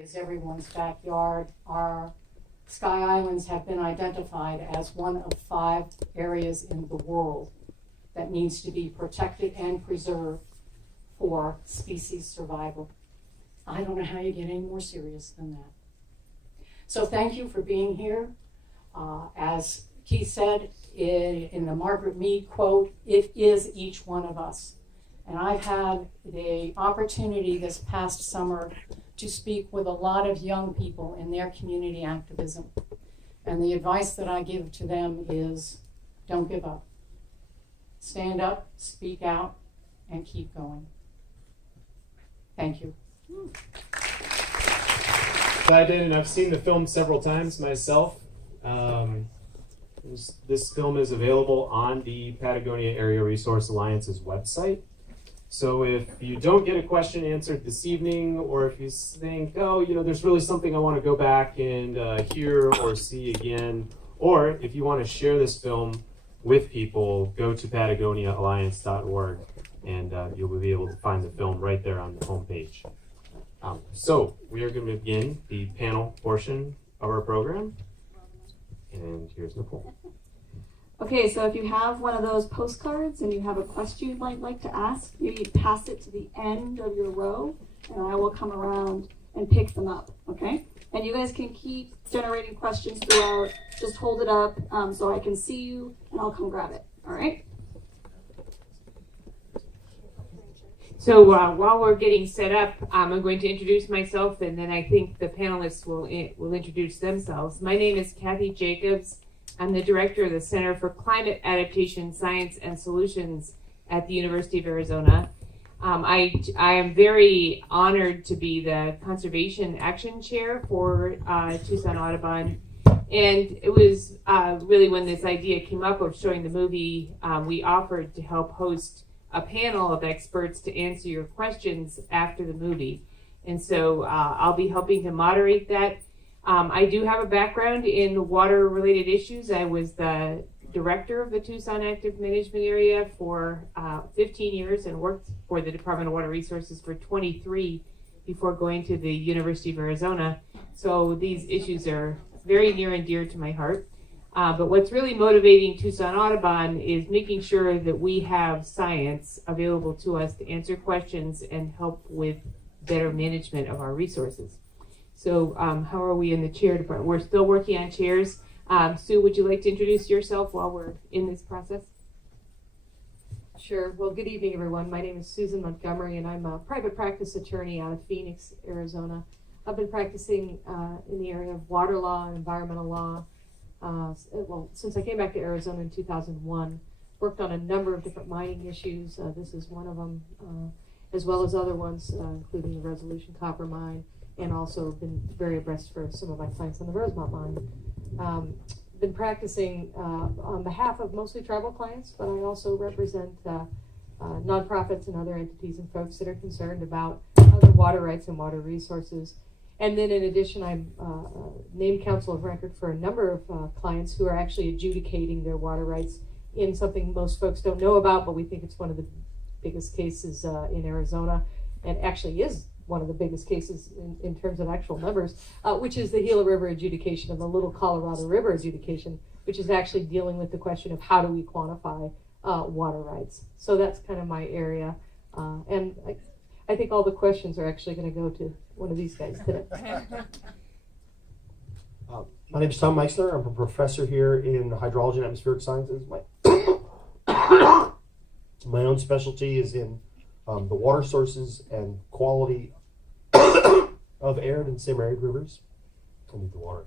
Is everyone's backyard. Our Sky Islands have been identified as one of 5 areas in the world that needs to be protected and preserved for species survival. I don't know how you get any more serious than that. So thank you for being here. As Keith said in the Margaret Mead quote, it is each one of us. And I've had the opportunity this past summer to speak with a lot of young people in their community activism. And the advice that I give to them is, don't give up. Stand up, speak out, and keep going. Thank you. I did, and I've seen the film several times myself. This film is available on the Patagonia Area Resource Alliance's website. So if you don't get a question answered this evening, or if you think, oh, there's really something I want to go back and hear or see again, or if you want to share this film with people, go to patagoniaalliance.org and you'll be able to find the film right there on the homepage. So we are going to begin the panel portion of our program. And here's Nicole. Okay, so if you have one of those postcards and you have a question you'd like to ask, maybe pass it to the end of your row, and I will come around and pick them up, okay? And you guys can keep generating questions throughout. Just hold it up so I can see you, and I'll come grab it, all right? So while we're getting set up, I'm going to introduce myself, and then I think the panelists will introduce themselves. My name is Kathy Jacobs. I'm the director of the Center for Climate Adaptation Science and Solutions at the University of Arizona. I am very honored to be the Conservation Action Chair for Tucson Audubon. And it was really when this idea came up of showing the movie, we offered to help host a panel of experts to answer your questions after the movie. And so I'll be helping to moderate that. I do have a background in water-related issues. I was the director of the Tucson Active Management Area for 15 years and worked for the Department of Water Resources for 23 before going to the University of Arizona. So these issues are very near and dear to my heart. But what's really motivating Tucson Audubon is making sure that we have science available to us to answer questions and help with better management of our resources. So how are we in the chair department? We're still working on chairs. Sue, would you like to introduce yourself while we're in this process? Sure. Well, good evening, everyone. My name is Susan Montgomery, and I'm a private practice attorney out of Phoenix, Arizona. I've been practicing in the area of water law and environmental law since I came back to Arizona in 2001. Worked on a number of different mining issues. This is one of them, as well as other ones, including the Resolution Copper Mine, and also been very abreast for some of my clients on the Rosemont Mine. Been practicing on behalf of mostly tribal clients, but I also represent nonprofits and other entities and folks that are concerned about the water rights and water resources. And then in addition, I'm named counsel of record for a number of clients who are actually adjudicating their water rights in something most folks don't know about, but we think it's one of the biggest cases in Arizona, and actually is one of the biggest cases in terms of actual numbers, which is the Gila River adjudication and the Little Colorado River adjudication, which is actually dealing with the question of how do we quantify water rights. So that's kind of my area. And I think all the questions are actually going to go to one of these guys today. My name is Tom Meissner. I'm a professor here in hydrology and atmospheric sciences. My own specialty is in the water sources and quality of arid and semi-arid rivers. I need the water.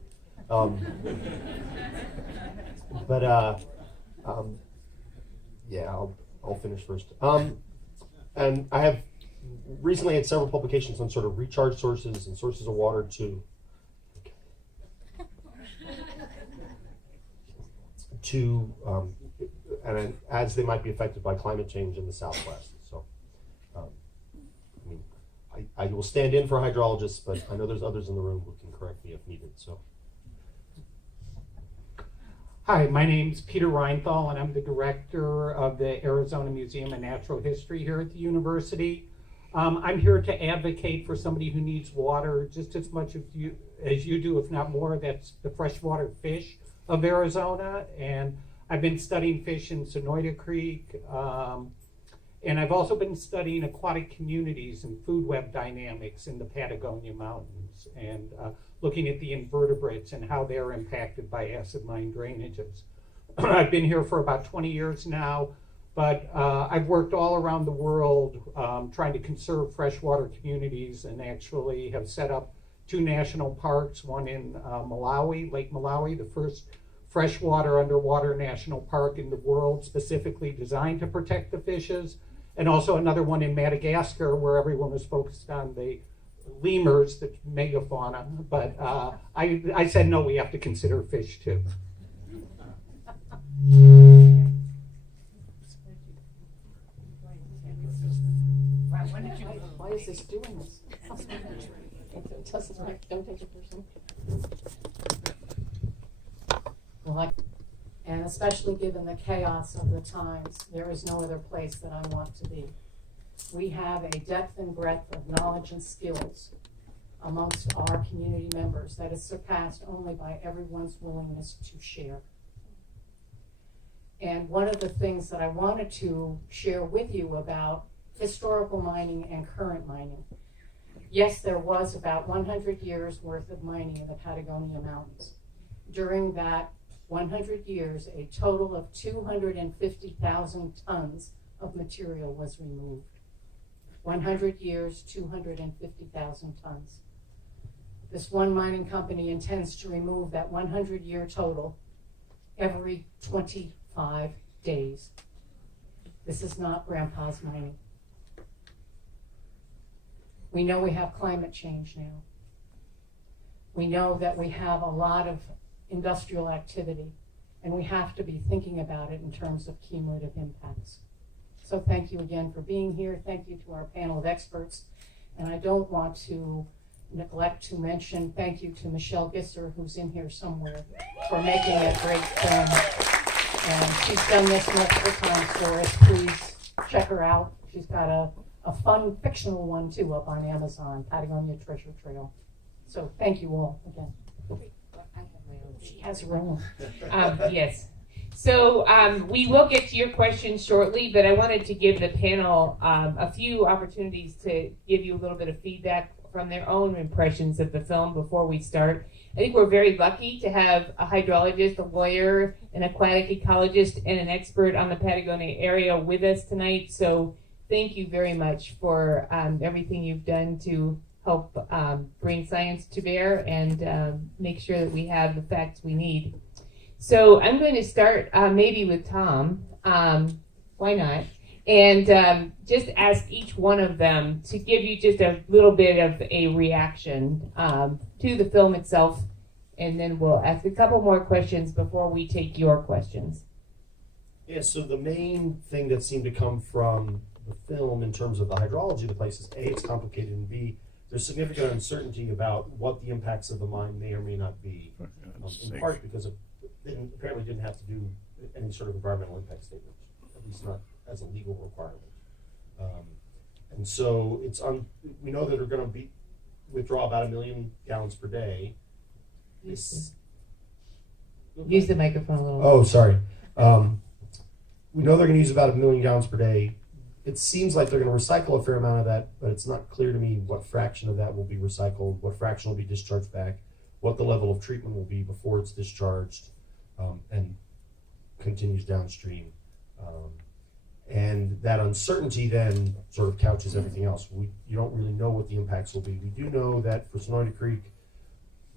Yeah, I'll finish first. And I have recently had several publications on sort of recharge sources and sources of water and as they might be affected by climate change in the Southwest. So, I will stand in for hydrologists, but I know there's others in the room who can correct me if needed. So. Hi, my name's Peter Reinthal, and I'm the director of the Arizona Museum of Natural History here at the university. I'm here to advocate for somebody who needs water just as much as you do, if not more. That's the freshwater fish of Arizona. And I've been studying fish in Sonoyta Creek. And I've also been studying aquatic communities and food web dynamics in the Patagonia Mountains, and looking at the invertebrates and how they're impacted by acid mine drainages. I've been here for about 20 years now, but I've worked all around the world trying to conserve freshwater communities, and actually have set up 2 national parks, one in Malawi, Lake Malawi, the first freshwater underwater national park in the world specifically designed to protect the fishes, and also another one in Madagascar where everyone was focused on the lemurs, the megafauna, but I said no, we have to consider fish too. Why is this doing this? It doesn't like, don't take it personally. And especially given the chaos of the times, there is no other place that I want to be. We have a depth and breadth of knowledge and skills amongst our community members that is surpassed only by everyone's willingness to share. And one of the things that I wanted to share with you about historical mining and current mining. Yes, there was about 100 years worth of mining in the Patagonia Mountains. During that 100 years, a total of 250,000 tons of material was removed. 100 years, 250,000 tons. This one mining company intends to remove that 100-year total every 25 days. This is not grandpa's mining. We know we have climate change now. We know that we have a lot of industrial activity, and we have to be thinking about it in terms of cumulative impacts. So thank you again for being here. Thank you to our panel of experts. And I don't want to neglect to mention thank you to Michelle Gisser, who's in here somewhere, for making a great film. And she's done this multiple times for us. Please check her out. She's got a fun fictional one too up on Amazon, Patagonia Treasure Trail. So thank you all again. She has her own. Yes. So we will get to your questions shortly, but I wanted to give the panel a few opportunities to give you a little bit of feedback from their own impressions of the film before we start. I think we're very lucky to have a hydrologist, a lawyer, an aquatic ecologist, and an expert on the Patagonia area with us tonight. So thank you very much for everything you've done to help bring science to bear and make sure that we have the facts we need. So I'm going to start maybe with Tom. Why not? And just ask each one of them to give you just a little bit of a reaction to the film itself, and then we'll ask a couple more questions before we take your questions. Yeah, so the main thing that seemed to come from the film in terms of the hydrology of the place is A, it's complicated, and B, there's significant uncertainty about what the impacts of the mine may or may not be, in part because it apparently didn't have to do any sort of environmental impact statement, at least not as a legal requirement. And so we know that they're going to withdraw about 1 million gallons per day. Use the microphone a little. Oh, sorry. We know they're going to use about 1 million gallons per day. It seems like they're going to recycle a fair amount of that, but it's not clear to me what fraction of that will be recycled, what fraction will be discharged back, what the level of treatment will be before it's discharged and continues downstream. And that uncertainty then sort of couches everything else. You don't really know what the impacts will be. We do know that for Sonoyta Creek,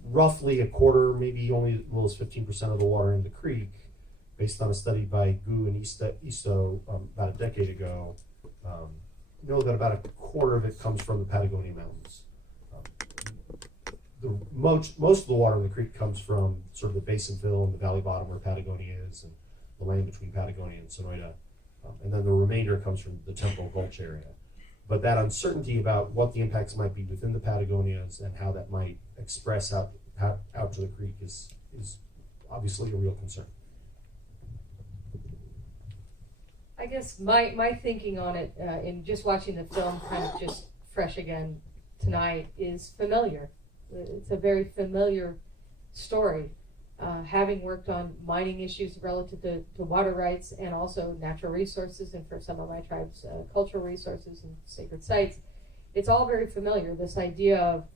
roughly a quarter, maybe only as little as 15% of the water in the creek, based on a study by Gu and Iso about a decade ago, know that about a quarter of it comes from the Patagonia Mountains. Most of the water in the creek comes from sort of the basin fill and the valley bottom where Patagonia is, and the land between Patagonia and Sonoyta. And then the remainder comes from the Temporal Gulch area. But that uncertainty about what the impacts might be within the Patagonias and how that might express out to the creek is obviously a real concern. I guess my thinking on it, in just watching the film, kind of just fresh again tonight, is familiar. It's a very familiar story. Having worked on mining issues relative to water rights and also natural resources, and for some of my tribes, cultural resources and sacred sites, it's all very familiar. This idea of,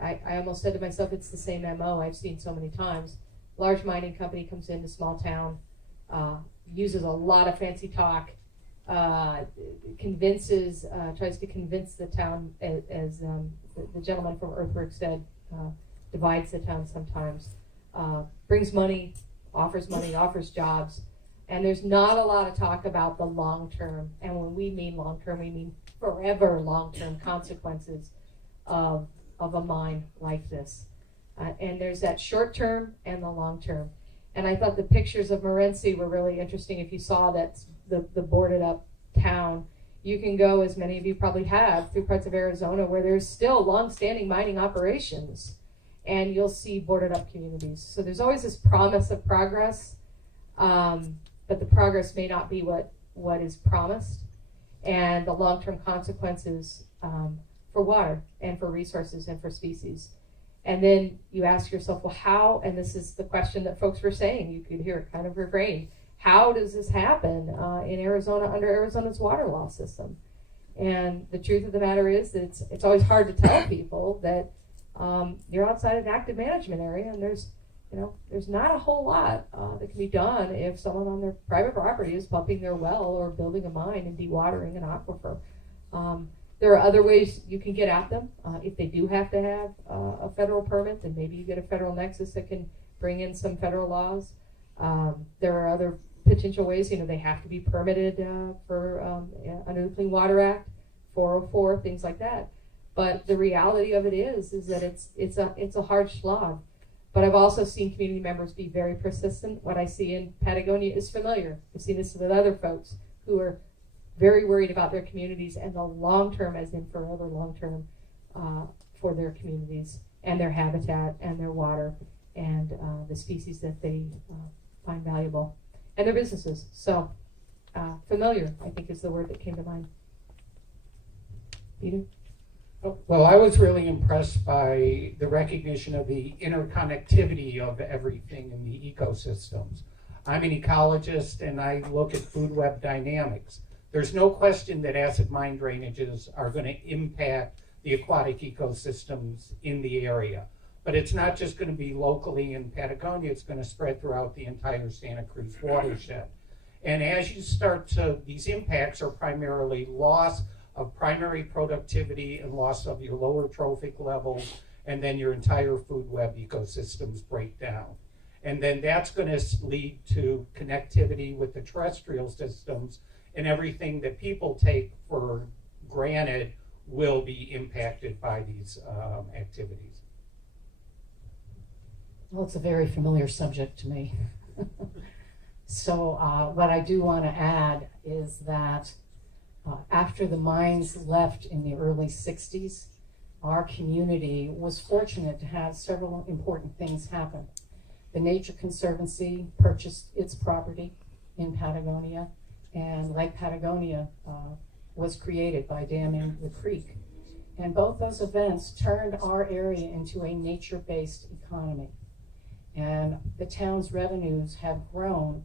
I almost said to myself, it's the same MO I've seen so many times. Large mining company comes into small town, uses a lot of fancy talk, convinces, tries to convince the town, as the gentleman from Earthworks said, divides the town sometimes, brings money, offers jobs, and there's not a lot of talk about the long term. And when we mean long term, we mean forever long term consequences of a mine like this. And there's that short term and the long term. And I thought the pictures of Morenci were really interesting. If you saw that the boarded up town, you can go, as many of you probably have, through parts of Arizona where there's still long-standing mining operations, and you'll see boarded up communities. So there's always this promise of progress, but the progress may not be what is promised, and the long-term consequences for water and for resources and for species. And then you ask yourself, well, how, and this is the question that folks were saying, you could hear it kind of refrained, how does this happen in Arizona under Arizona's water law system? And the truth of the matter is that it's always hard to tell people that you're outside an active management area, and there's not a whole lot that can be done if someone on their private property is pumping their well or building a mine and dewatering an aquifer. There are other ways you can get at them. If they do have to have a federal permit, then maybe you get a federal nexus that can bring in some federal laws. There are other potential ways. They have to be permitted for under the Clean Water Act, 404, things like that. But the reality of it is that it's a hard slog. But I've also seen community members be very persistent. What I see in Patagonia is familiar. I've seen this with other folks who are very worried about their communities and the long term, as in forever long term, for their communities and their habitat and their water and the species that they find valuable, and their businesses. So familiar, I think, is the word that came to mind. Peter? Well, I was really impressed by the recognition of the interconnectivity of everything in the ecosystems. I'm an ecologist, and I look at food web dynamics. There's no question that acid mine drainages are going to impact the aquatic ecosystems in the area. But it's not just going to be locally in Patagonia, it's going to spread throughout the entire Santa Cruz watershed. And as you start to, these impacts are primarily loss of primary productivity and loss of your lower trophic levels, and then your entire food web ecosystems break down. And then that's going to lead to connectivity with the terrestrial systems, and everything that people take for granted will be impacted by these activities. Well, it's a very familiar subject to me. So what I do want to add is that after the mines left in the early 60s, our community was fortunate to have several important things happen. The Nature Conservancy purchased its property in Patagonia, and Lake Patagonia was created by damming the creek. And both those events turned our area into a nature-based economy. And the town's revenues have grown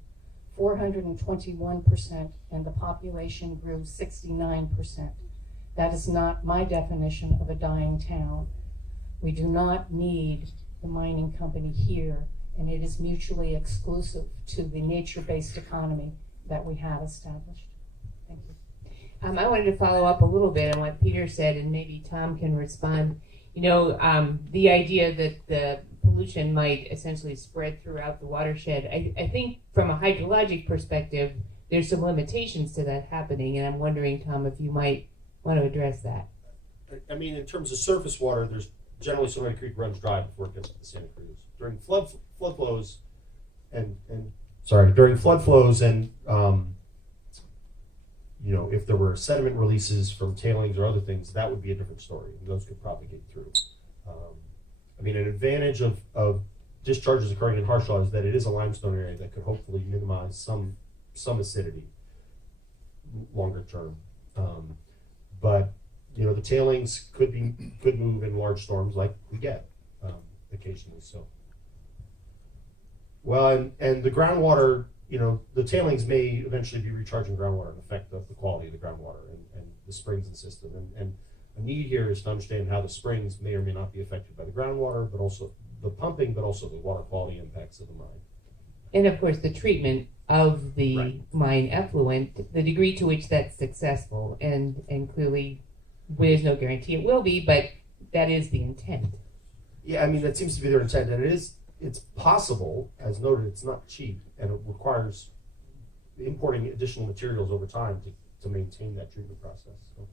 421%, and the population grew 69%. That is not my definition of a dying town. We do not need the mining company here, and it is mutually exclusive to the nature-based economy that we have established. Thank you. I wanted to follow up a little bit on what Peter said, and maybe Tom can respond. The idea that the pollution might essentially spread throughout the watershed. I think from a hydrologic perspective, there's some limitations to that happening, and I'm wondering, Tom, if you might want to address that. I mean, in terms of surface water, there's generally Sonora Creek runs dry before it gets to the Santa Cruz. During flood flows, if there were sediment releases from tailings or other things, that would be a different story, and those could propagate through. An advantage of discharges occurring in Harshaw is that it is a limestone area that could hopefully minimize some some acidity longer term. But the tailings could move in large storms like we get occasionally. So, well, and the groundwater, the tailings may eventually be recharging groundwater and affect the quality of the groundwater and the springs in the system. And a need here is to understand how the springs may or may not be affected by the groundwater, but also the pumping, but also the water quality impacts of the mine. And of course, the treatment of the Right. mine effluent, the degree to which that's successful, and clearly there's no guarantee it will be, but that is the intent. Yeah, I mean, that seems to be their intent, and it's possible, as noted, it's not cheap, and it requires importing additional materials over time to maintain that treatment process. So.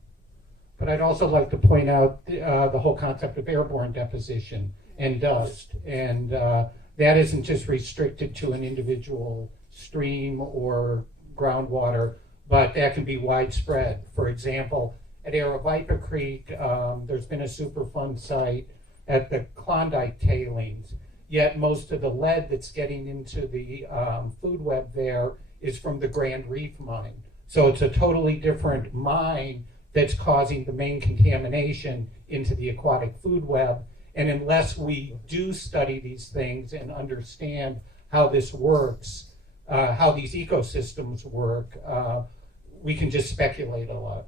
But I'd also like to point out the whole concept of airborne deposition and dust. And that isn't just restricted to an individual stream or groundwater, but that can be widespread. For example, at Aravipa Creek, there's been a Superfund site at the Klondike tailings, yet most of the lead that's getting into the food web there is from the Grand Reef mine. So it's a totally different mine that's causing the main contamination into the aquatic food web. And unless we do study these things and understand how this works, how these ecosystems work, we can just speculate a lot.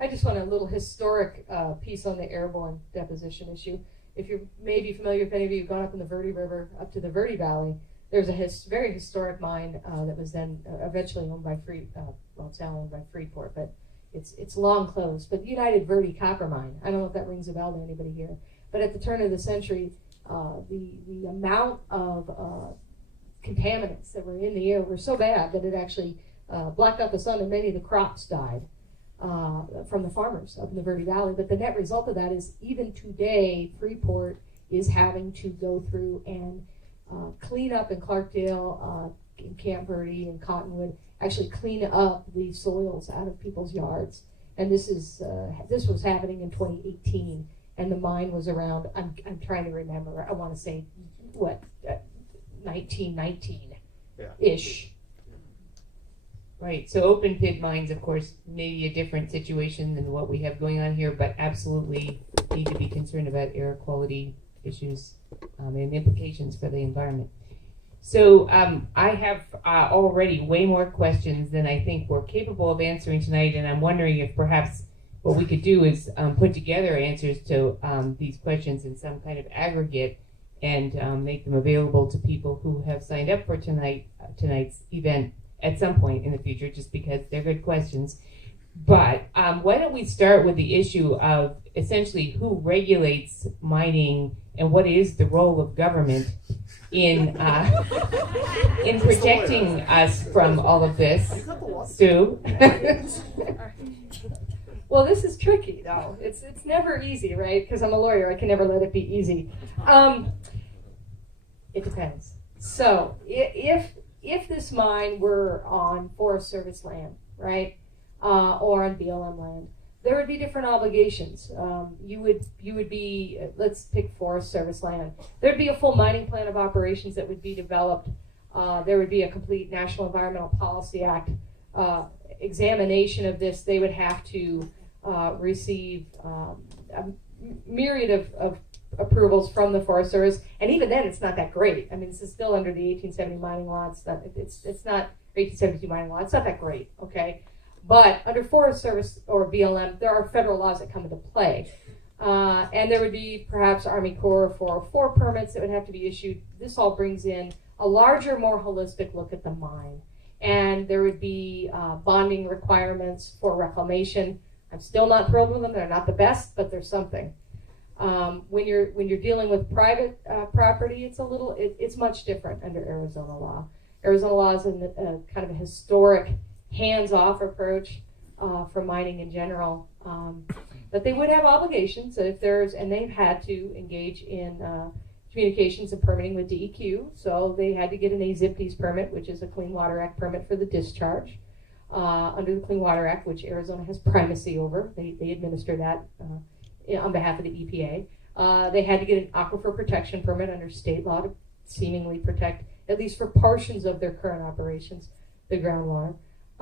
I just want a little historic piece on the airborne deposition issue. If you're maybe familiar, if any of you have gone up in the Verde River, up to the Verde Valley, there's a very historic mine that was then eventually owned by it's now owned by Freeport, but it's long closed. But United Verde Copper Mine, I don't know if that rings a bell to anybody here, but at the turn of the century, the amount of contaminants that were in the air were so bad that it actually blacked out the sun, and many of the crops died from the farmers up in the Verde Valley. But the net result of that is even today, Freeport is having to go through and clean up in Clarkdale, in Camp Verde, and Cottonwood, actually clean up the soils out of people's yards. And this was happening in 2018, and the mine was around. I'm trying to remember. I want to say 1919-ish. Right, so open pit mines, of course, maybe a different situation than what we have going on here, but absolutely need to be concerned about air quality issues and implications for the environment. So I have already way more questions than I think we're capable of answering tonight, and I'm wondering if perhaps what we could do is put together answers to these questions in some kind of aggregate and make them available to people who have signed up for tonight's event at some point in the future, just because they're good questions. But why don't we start with the issue of essentially who regulates mining and what is the role of government in protecting us from all of this. Stu? Well, this is tricky, though. It's never easy, right? Because I'm a lawyer, I can never let it be easy. It depends. So, if this mine were on Forest Service land, right, or on BLM land, there would be different obligations. You would be, let's pick Forest Service land. There'd be a full mining plan of operations that would be developed. There would be a complete National Environmental Policy Act examination of this. They would have to receive a myriad of approvals from the Forest Service, and even then, it's not that great. I mean, this is still under the 1870 mining law. It's not 1872 mining law. It's not that great, okay? But under Forest Service or BLM, there are federal laws that come into play. And there would be perhaps Army Corps 404 permits that would have to be issued. This all brings in a larger, more holistic look at the mine. And there would be bonding requirements for reclamation. I'm still not thrilled with them. They're not the best, but they're something. When you're dealing with private property, it's much different under Arizona law. Arizona law is a kind of a historic hands-off approach for mining in general, but they would have obligations and they've had to engage in communications and permitting with DEQ. So they had to get an AZIPDES permit, which is a Clean Water Act permit for the discharge under the Clean Water Act, which Arizona has primacy over. They administer that on behalf of the EPA. They had to get an aquifer protection permit under state law to seemingly protect, at least for portions of their current operations, the groundwater.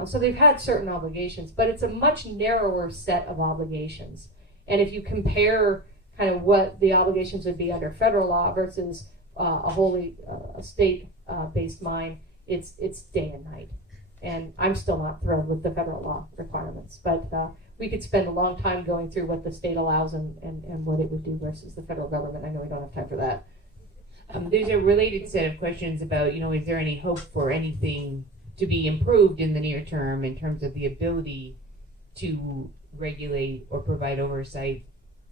So they've had certain obligations, but it's a much narrower set of obligations. And if you compare kind of what the obligations would be under federal law versus a wholly state-based mine, it's day and night. And I'm still not thrilled with the federal law requirements, but we could spend a long time going through what the state allows and what it would do versus the federal government. I know we don't have time for that. There's a related set of questions about, is there any hope for anything to be improved in the near term in terms of the ability to regulate or provide oversight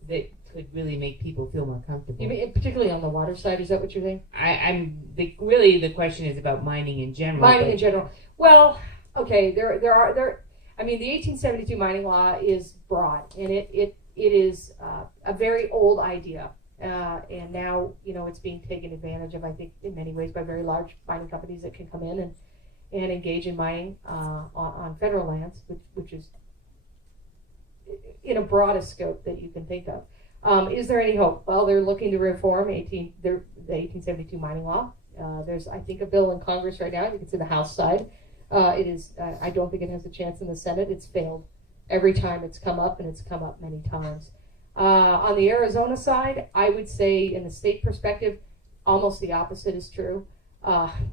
that could really make people feel more comfortable? You mean particularly on the water side? Is that what you're saying? Really the question is about mining in general. Mining in general. Well, okay, I mean, the 1872 mining law is broad, and it is a very old idea. And now, it's being taken advantage of, I think, in many ways by very large mining companies that can come in and engage in mining on federal lands, which is in a broadest scope that you can think of. Is there any hope? Well, they're looking to reform the 1872 mining law. There's, I think, a bill in Congress right now. I think it's in the House side. It is. I don't think it has a chance in the Senate. It's failed every time it's come up, and it's come up many times. On the Arizona side, I would say, in the state perspective, almost the opposite is true.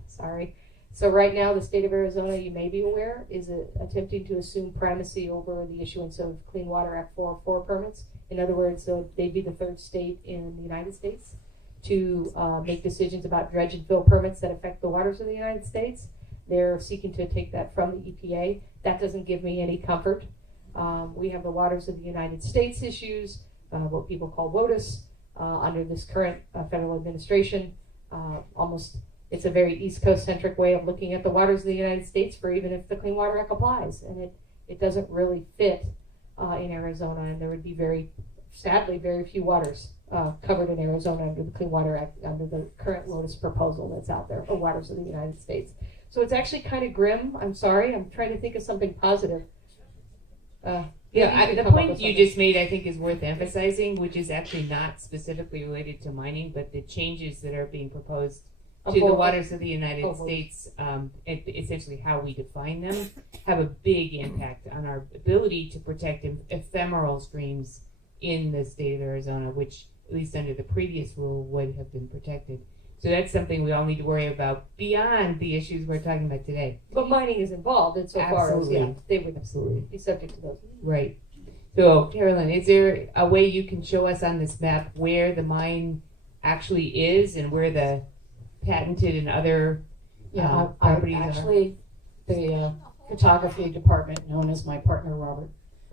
Sorry. So right now, the state of Arizona, you may be aware, is attempting to assume primacy over the issuance of Clean Water Act 404 permits. In other words, they'd be the third state in the United States to make decisions about dredge and fill permits that affect the waters of the United States. They're seeking to take that from the EPA. That doesn't give me any comfort. We have the waters of the United States issues, what people call WOTUS, under this current federal administration. It's a very East Coast centric way of looking at the waters of the United States for even if the Clean Water Act applies. And it doesn't really fit in Arizona, and there would be sadly, very few waters covered in Arizona under the Clean Water Act, under the current WOTUS proposal that's out there for waters of the United States. So it's actually kind of grim. I'm sorry. I'm trying to think of something positive. The point you just made, I think, is worth emphasizing, which is actually not specifically related to mining, but the changes that are being proposed to the waters of the United States, essentially how we define them, have a big impact on our ability to protect ephemeral streams in the state of Arizona, which, at least under the previous rule, would have been protected. So that's something we all need to worry about beyond the issues we're talking about today. But mining is involved insofar as they would absolutely be subject to those. Right. So, Carolyn, is there a way you can show us on this map where the mine actually is and where the patented and other properties actually, the photography department, known as my partner Robert,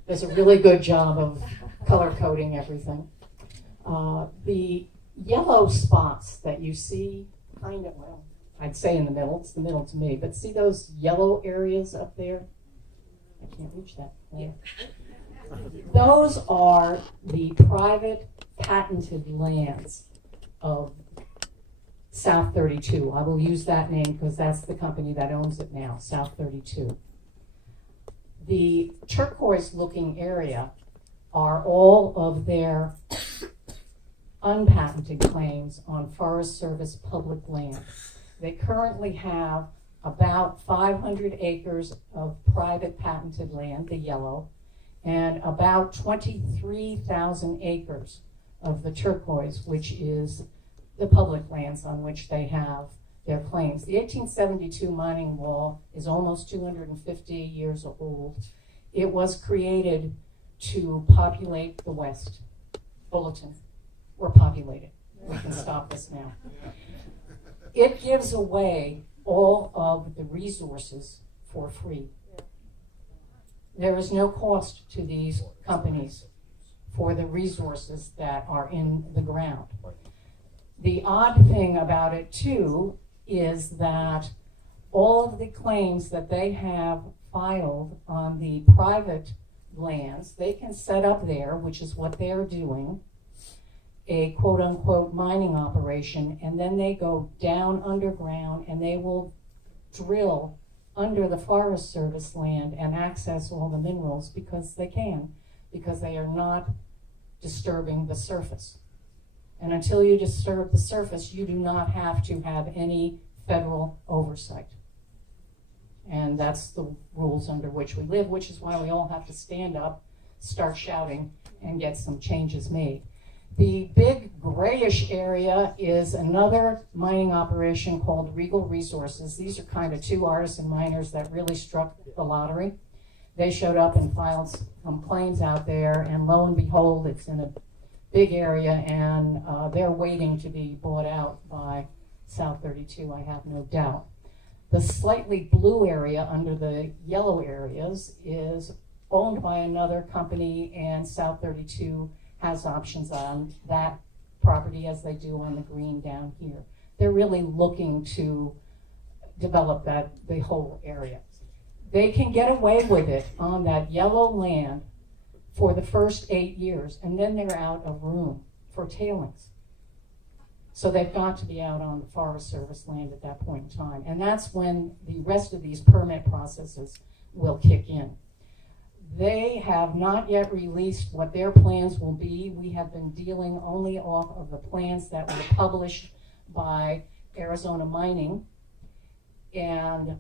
does a really good job of color coding everything. The yellow spots that you see, I'd say in the middle, it's the middle to me, but see those yellow areas up there? I can't reach that. Yeah. Those are the private patented lands of South 32. I will use that name because that's the company that owns it now, South 32. The turquoise looking area are all of their unpatented claims on Forest Service public land. They currently have about 500 acres of private patented land, the yellow, and about 23,000 acres of the turquoise, which is the public lands on which they have their claims. The 1872 mining law is almost 250 years old. It was created to populate the West. Bulletin. We're populated. We can stop this now. It gives away all of the resources for free. There is no cost to these companies for the resources that are in the ground. The odd thing about it, too, is that all of the claims that they have filed on the private lands, they can set up there, which is what they're doing, a quote-unquote mining operation, and then they go down underground and they will drill under the Forest Service land and access all the minerals because they can, because they are not disturbing the surface. And until you disturb the surface, you do not have to have any federal oversight. And that's the rules under which we live, which is why we all have to stand up, start shouting, and get some changes made. The big grayish area is another mining operation called Regal Resources. These are kind of two artisan miners that really struck the lottery. They showed up and filed some claims out there, and lo and behold, it's in a big area, and they're waiting to be bought out by South 32, I have no doubt. The slightly blue area under the yellow areas is owned by another company, and South 32 has options on that property as they do on the green down here. They're really looking to develop the whole area. They can get away with it on that yellow land for the first 8 years, and then they're out of room for tailings. So they've got to be out on the Forest Service land at that point in time. And that's when the rest of these permit processes will kick in. They have not yet released what their plans will be. We have been dealing only off of the plans that were published by Arizona Mining. And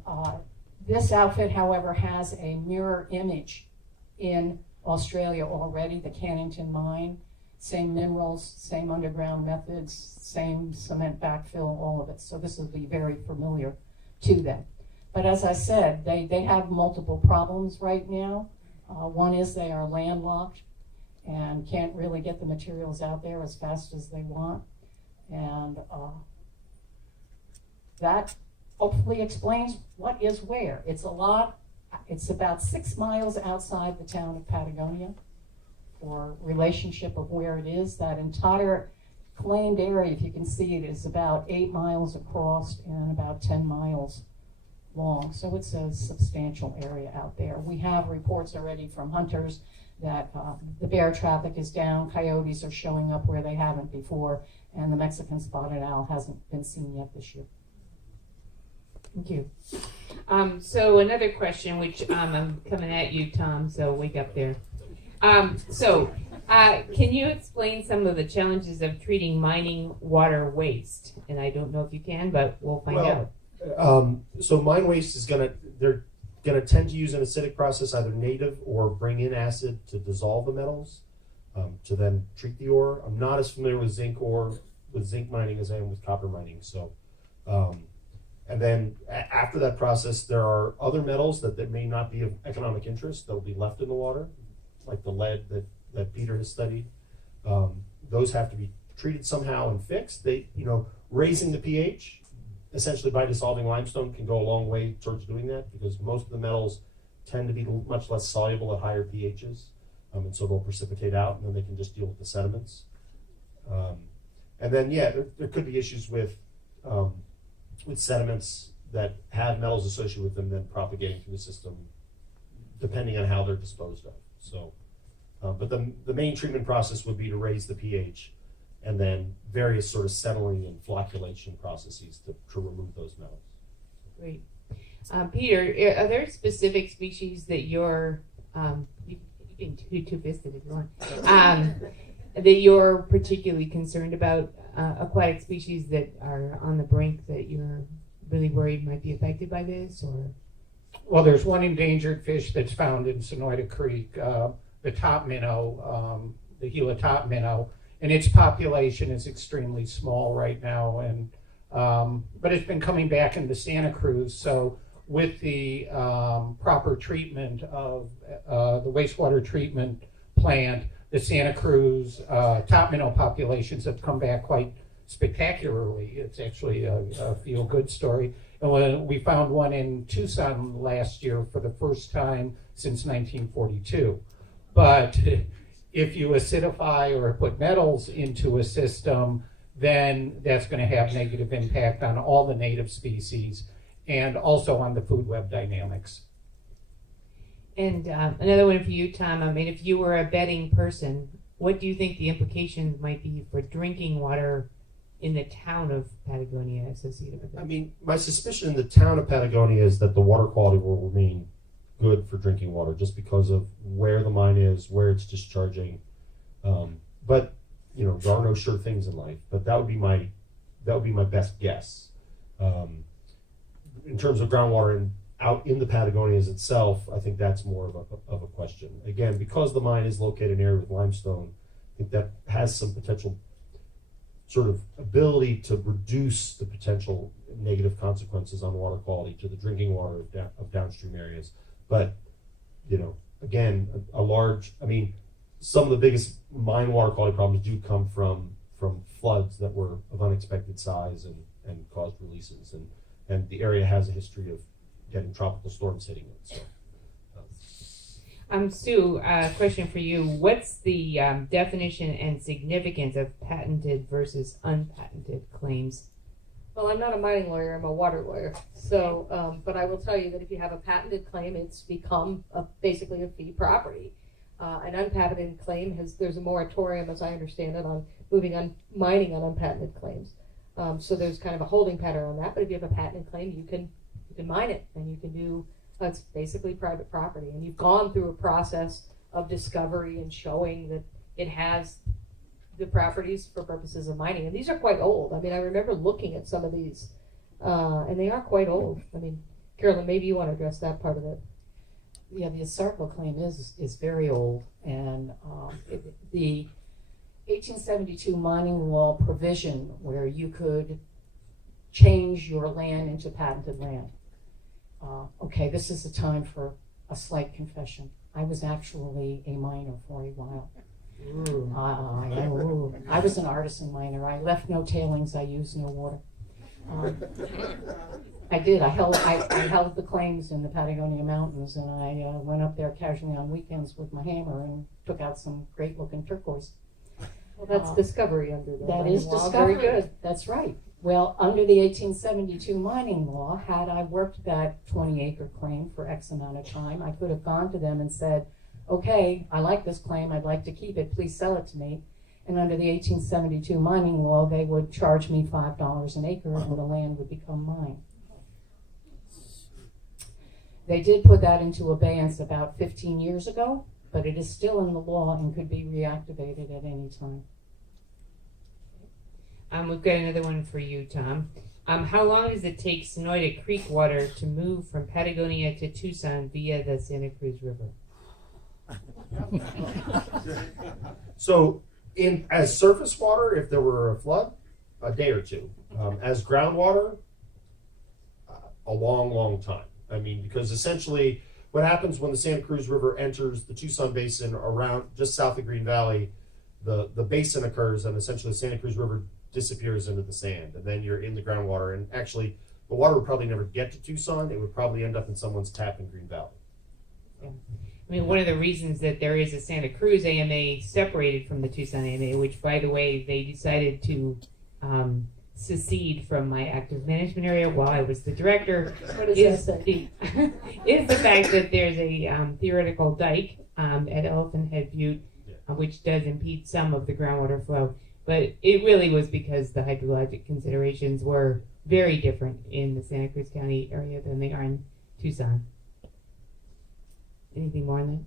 this outfit, however, has a mirror image in Australia already, the Cannington mine. Same minerals, same underground methods, same cement backfill, all of it. So this will be very familiar to them. But as I said, they have multiple problems right now. One is they are landlocked and can't really get the materials out there as fast as they want. And that hopefully explains what is where. It's about 6 miles outside the town of Patagonia, or relationship of where it is. That entire claimed area, if you can see it, is about 8 miles across and about 10 miles long. So it's a substantial area out there. We have reports already from hunters that the bear traffic is down, coyotes are showing up where they haven't before, and the Mexican spotted owl hasn't been seen yet this year. Thank you. So another question, which I'm coming at you, Tom, so wake up there. Can you explain some of the challenges of treating mining water waste? And I don't know if you can, but we'll find out. So mine waste is they're gonna tend to use an acidic process, either native or bring in acid to dissolve the metals, to then treat the ore. I'm not as familiar with zinc mining as I am with copper mining. So, and then after that process, there are other metals that may not be of economic interest that will be left in the water, like the lead that Peter has studied. Those have to be treated somehow and fixed. Raising the pH, essentially by dissolving limestone, can go a long way towards doing that, because most of the metals tend to be much less soluble at higher pHs, and so they'll precipitate out, and then they can just deal with the sediments. And then, there could be issues with sediments that have metals associated with them then propagating through the system, depending on how they're disposed of. So, but the main treatment process would be to raise the pH, and then various sort of settling and flocculation processes to remove those metals. Great. Peter, are there specific species that you're, you can do two-fisted if you want, that you're particularly concerned about, aquatic species that are on the brink that you're really worried might be affected by this, or? Well, there's one endangered fish that's found in Sonoyta Creek, the top minnow, the Gila top minnow, and its population is extremely small right now, and but it's been coming back into Santa Cruz. So with the proper treatment of the wastewater treatment plant, the Santa Cruz top minnow populations have come back quite spectacularly. It's actually a feel-good story. And we found one in Tucson last year for the first time since 1942. But if you acidify or put metals into a system, then that's going to have negative impact on all the native species and also on the food web dynamics. And another one for you, Tom. I mean, if you were a betting person, what do you think the implications might be for drinking water in the town of Patagonia associated with it? I mean, my suspicion in the town of Patagonia is that the water quality will remain good for drinking water, just because of where the mine is, where it's discharging. But there are no sure things in life. But that would be my best guess. In terms of groundwater out in the Patagonias itself, I think that's more of a question. Again, because the mine is located in an area with limestone, I think that has some potential sort of ability to reduce the potential negative consequences on water quality to the drinking water of downstream areas. But, again, some of the biggest mine water quality problems do come from floods that were of unexpected size and caused releases. And the area has a history of getting tropical storms hitting it. So. Sue, question for you. What's the definition and significance of patented versus unpatented claims? Well, I'm not a mining lawyer, I'm a water lawyer. So, but I will tell you that if you have a patented claim, it's become basically a fee property. An unpatented claim there's a moratorium, as I understand it, on moving on mining on unpatented claims. So there's kind of a holding pattern on that, but if you have a patented claim, you can mine it, and you can do, it's basically private property. And you've gone through a process of discovery and showing that it has the properties for purposes of mining. And these are quite old. I mean, I remember looking at some of these, and they are quite old. I mean, Carolyn, maybe you want to address that part of it. Yeah, the escarpment claim is very old, and the 1872 mining law provision where you could change your land into patented land. Okay, this is the time for a slight confession. I was actually a miner for a while. I was an artisan miner. I left no tailings. I used no water. I did. I held the claims in the Patagonia Mountains, and I went up there casually on weekends with my hammer and took out some great-looking turquoise. Well, that's discovery under the That mining is law. discovery. Very good. That's right. Well, under the 1872 mining law, had I worked that 20-acre claim for X amount of time, I could have gone to them and said, okay, I like this claim, I'd like to keep it, please sell it to me. And under the 1872 mining law, they would charge me $5 an acre and the land would become mine. They did put that into abeyance about 15 years ago, but it is still in the law and could be reactivated at any time. We've got another one for you, Tom. How long does it take Sonoyta Creek water to move from Patagonia to Tucson via the Santa Cruz River? So, as surface water, if there were a flood, a day or two. As groundwater, a long, long time. I mean, because essentially, what happens when the Santa Cruz River enters the Tucson Basin around just south of Green Valley, the basin occurs, and essentially the Santa Cruz River disappears into the sand, and then you're in the groundwater. And actually, the water would probably never get to Tucson. It would probably end up in someone's tap in Green Valley. Yeah. I mean, one of the reasons that there is a Santa Cruz AMA separated from the Tucson AMA, which, by the way, they decided to secede from my active management area while I was the director, is the fact that there's a theoretical dike at Elephant Head Butte, which does impede some of the groundwater flow. But it really was because the hydrologic considerations were very different in the Santa Cruz County area than they are in Tucson. Anything more on that?